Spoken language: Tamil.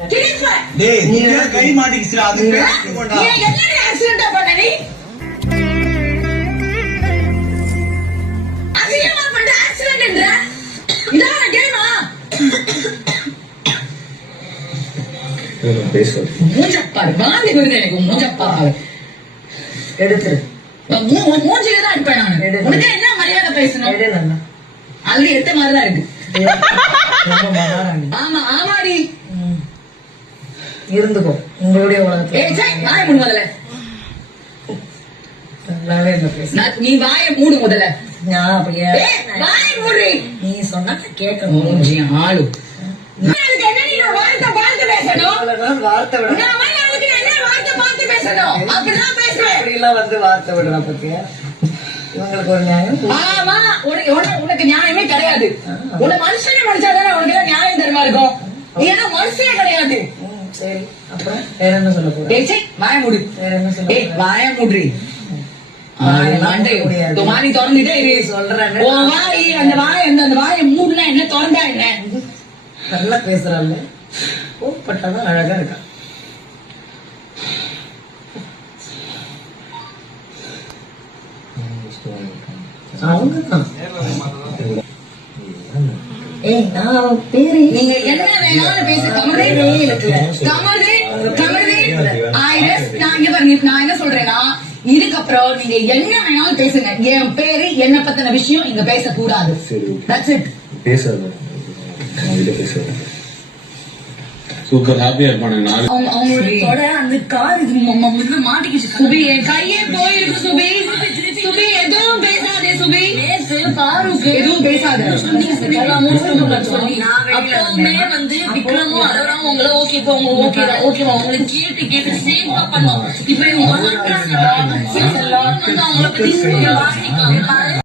டேய் நீ கை மாட்டிக்கிச்சுடா அது கொண்டா நீ என்னடி ஆக்சிடென்ட் பண்ண நீ அதிகமா பண்ண ஆக்சிடென்ட்ன்ற இதான கேமா மூஞ்சப்பாரு வாந்தி வருது எனக்கு மூஞ்சப்பாரு எடுத்துரு மூஞ்சில தான் அடிப்பேன் நான் உனக்கு என்ன மரியாதை பேசணும் ஆல்ரெடி எடுத்த மாதிரிதான் இருக்கு ஆமா ஆமாடி இருந்துக்கோ உங்களுடைய உலகத்துல வாய மூடு முதல்ல நல்லாவே இல்ல பேச நீ வாய மூடு முதல்ல நான் அப்படியே வாய மூடு நீ சொன்னா கேட்கணும் ஆளு வார்த்தை விட அப்படிலாம் வந்து வார்த்தை விடுறா பத்தியா இவங்களுக்கு ஒரு நியாயம் ஆமா உனக்கு நியாயமே கிடையாது உன மனுஷனே மனுஷாதானே உனக்கு எல்லாம் நியாயம் தருமா இருக்கும் நீ என்ன மனுஷனே கிடையாது சரி அப்புறம் வேற என்ன சொல்ல போற வாய மூடு வேற என்ன சொல்ல வாய மூடு வாய் திறந்துட்டே இரு சொல்றேன் வாய் அந்த வாய் அந்த வாயை மூடுனா என்ன திறந்தா என்ன நல்லா பேசுறாள் கோப்பட்டாதான் அழகா இருக்கா அவங்கதான் நான் பேரு நீங்க என்ன வேணாலும் பேச நான் என்ன சொல்றேன்னா இதுக்கப்புறம் நீங்க என்ன வேணாலும் பேசுங்க என் பேரு என்ன பத்தின விஷயம் இங்க பேசக்கூடாது சூப்பர் ஹாப்பியா இருப்பானுங்க அவங்களோட அந்த கார் இது மாட்டிக்கிச்சு சுபி என் கையே போயிருக்கு சுபி சுபி எதுவும் பேசாதே சுபி பாருக்கு எதுவும் பேசாத அப்பவுமே வந்து விக்ரமும் அதெல்லாம் உங்களை ஓகே ஓகேவா உங்களை கேட்டு கேட்டு சேஃபா பண்ணுவோம் இப்ப இவங்க அவங்கள பத்தி